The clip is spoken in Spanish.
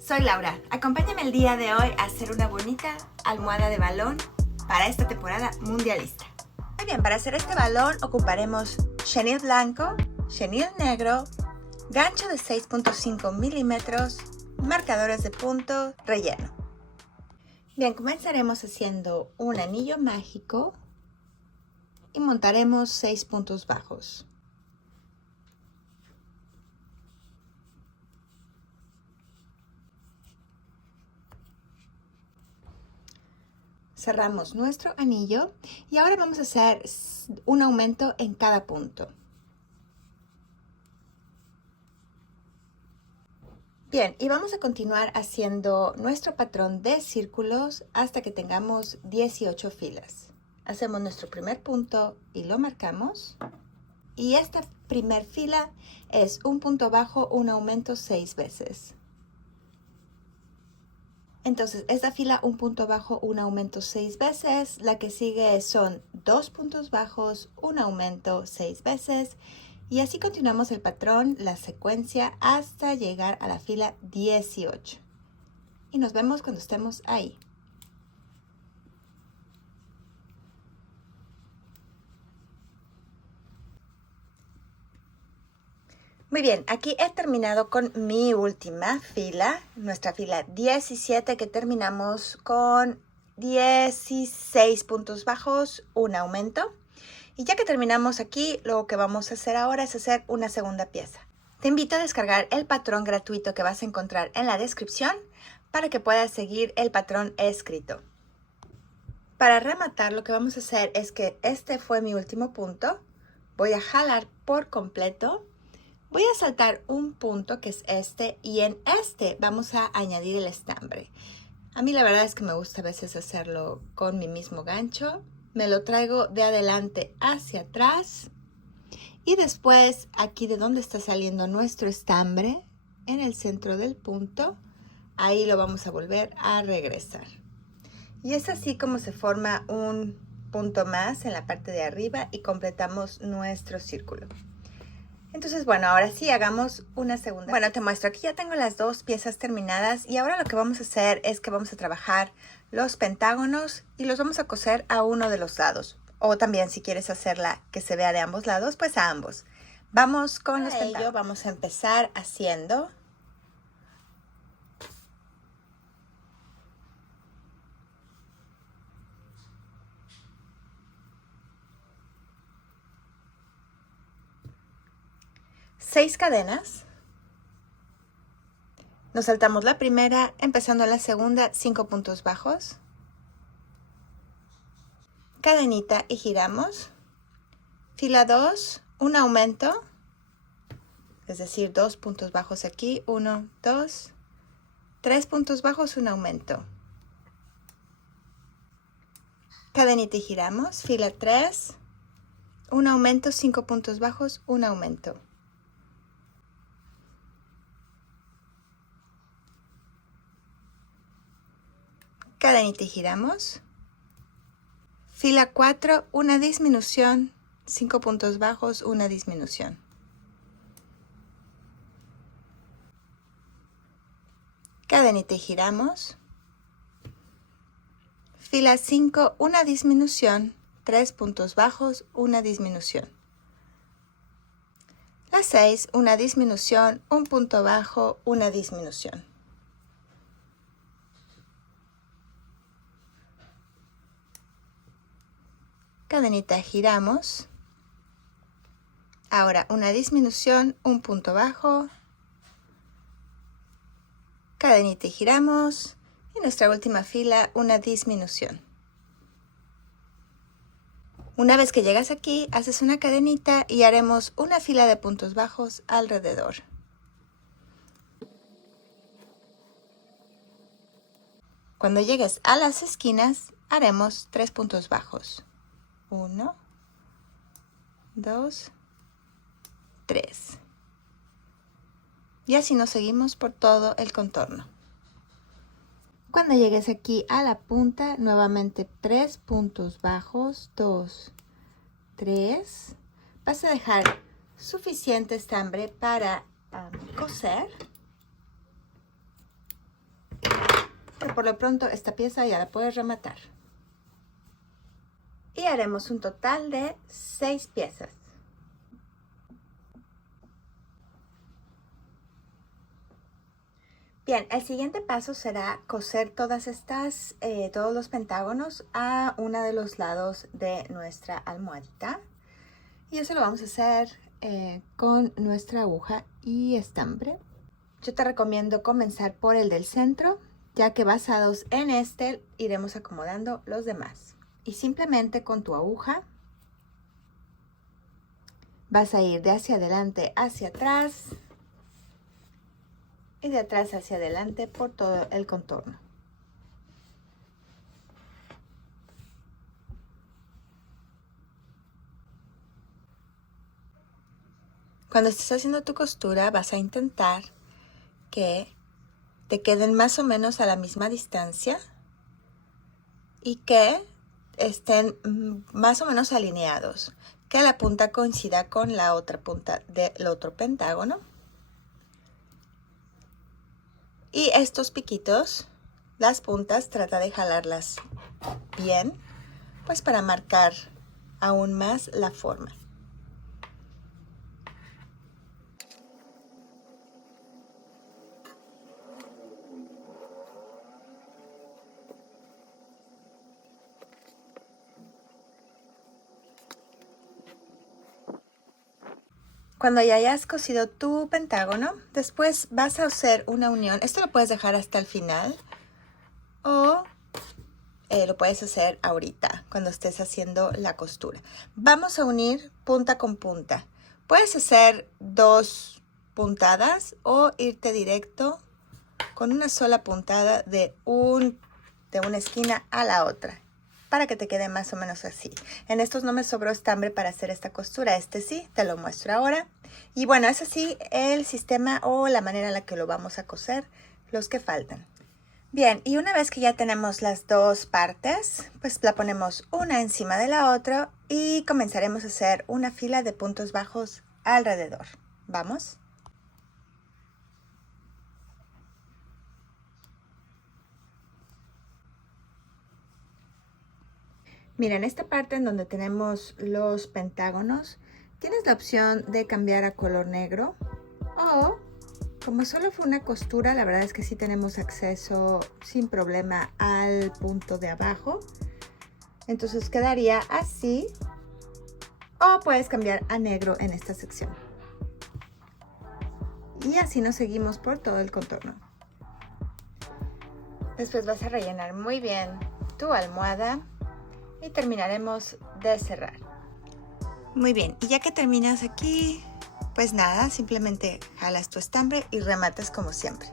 Soy Laura. Acompáñame el día de hoy a hacer una bonita almohada de balón para esta temporada mundialista. Muy bien, para hacer este balón ocuparemos chenil blanco, chenil negro, gancho de 6.5 milímetros, marcadores de punto, relleno. Bien, comenzaremos haciendo un anillo mágico y montaremos 6 puntos bajos. Cerramos nuestro anillo y ahora vamos a hacer un aumento en cada punto. Bien, y vamos a continuar haciendo nuestro patrón de círculos hasta que tengamos 18 filas. Hacemos nuestro primer punto y lo marcamos. Y esta primer fila es un punto bajo, un aumento 6 veces. Entonces, esta fila, un punto bajo, un aumento 6 veces. La que sigue son 2 puntos bajos, un aumento 6 veces. Y así continuamos el patrón, la secuencia, hasta llegar a la fila 18. Y nos vemos cuando estemos ahí. Muy bien, aquí he terminado con mi última fila, nuestra fila 17, que terminamos con 16 puntos bajos, un aumento. Y ya que terminamos aquí, lo que vamos a hacer ahora es hacer una segunda pieza. Te invito a descargar el patrón gratuito que vas a encontrar en la descripción para que puedas seguir el patrón escrito. Para rematar, lo que vamos a hacer es que este fue mi último punto. Voy a jalar por completo. Voy a saltar un punto que es este y en este vamos a añadir el estambre. A mí la verdad es que me gusta a veces hacerlo con mi mismo gancho. Me lo traigo de adelante hacia atrás y después aquí de donde está saliendo nuestro estambre, en el centro del punto, ahí lo vamos a volver a regresar. Y es así como se forma un punto más en la parte de arriba y completamos nuestro círculo. Entonces, bueno, ahora sí, hagamos una segunda. Bueno, te muestro, aquí ya tengo las dos piezas terminadas y ahora lo que vamos a hacer es que vamos a trabajar los pentágonos y los vamos a coser a uno de los lados. O también si quieres hacerla que se vea de ambos lados, pues a ambos. Vamos con los pentágonos. Vamos a empezar haciendo seis cadenas. Nos saltamos la primera, empezando la segunda, 5 puntos bajos. Cadenita y giramos. Fila 2, un aumento, es decir, 2 puntos bajos aquí, 1, 2, 3 puntos bajos, un aumento. Cadenita y giramos. Fila 3, un aumento, 5 puntos bajos, un aumento. Cadenita y giramos. Fila 4, una disminución, 5 puntos bajos, una disminución. Cadenita y giramos. Fila 5, una disminución, 3 puntos bajos, una disminución. La 6, una disminución, un punto bajo, una disminución. Cadenita, giramos. Ahora una disminución, un punto bajo. Cadenita y giramos. Y nuestra última fila, una disminución. Una vez que llegas aquí, haces una cadenita y haremos una fila de puntos bajos alrededor. Cuando llegues a las esquinas, haremos 3 puntos bajos. 1, 2, 3. Y así nos seguimos por todo el contorno. Cuando llegues aquí a la punta, nuevamente 3 puntos bajos, 2, 3. Vas a dejar suficiente estambre para coser. por lo pronto esta pieza ya la puedes rematar. Y haremos un total de 6 piezas. Bien, el siguiente paso será coser todos los pentágonos a uno de los lados de nuestra almohadita. Y eso lo vamos a hacer con nuestra aguja y estambre. Yo te recomiendo comenzar por el del centro, ya que basados en este iremos acomodando los demás. Y simplemente con tu aguja vas a ir de hacia adelante hacia atrás y de atrás hacia adelante por todo el contorno. Cuando estés haciendo tu costura vas a intentar que te queden más o menos a la misma distancia y que estén más o menos alineados, que la punta coincida con la otra punta del otro pentágono. Y estos piquitos, las puntas, trata de jalarlas bien, pues para marcar aún más la forma. Cuando ya hayas cosido tu pentágono, después vas a hacer una unión. Esto lo puedes dejar hasta el final o lo puedes hacer ahorita cuando estés haciendo la costura. Vamos a unir punta con punta. Puedes hacer 2 puntadas o irte directo con una sola puntada de una esquina a la otra, para que te quede más o menos así. En estos no me sobró estambre para hacer esta costura, este sí, te lo muestro ahora. Y bueno, es así el sistema o la manera en la que lo vamos a coser, los que faltan. Bien, y una vez que ya tenemos las dos partes, pues la ponemos una encima de la otra y comenzaremos a hacer una fila de puntos bajos alrededor. ¿Vamos? Mira, en esta parte en donde tenemos los pentágonos, tienes la opción de cambiar a color negro o, como solo fue una costura, la verdad es que sí tenemos acceso sin problema al punto de abajo. Entonces quedaría así, o puedes cambiar a negro en esta sección. Y así nos seguimos por todo el contorno. Después vas a rellenar muy bien tu almohada y terminaremos de cerrar. Muy bien, y ya que terminas aquí, pues nada, simplemente jalas tu estambre y rematas como siempre.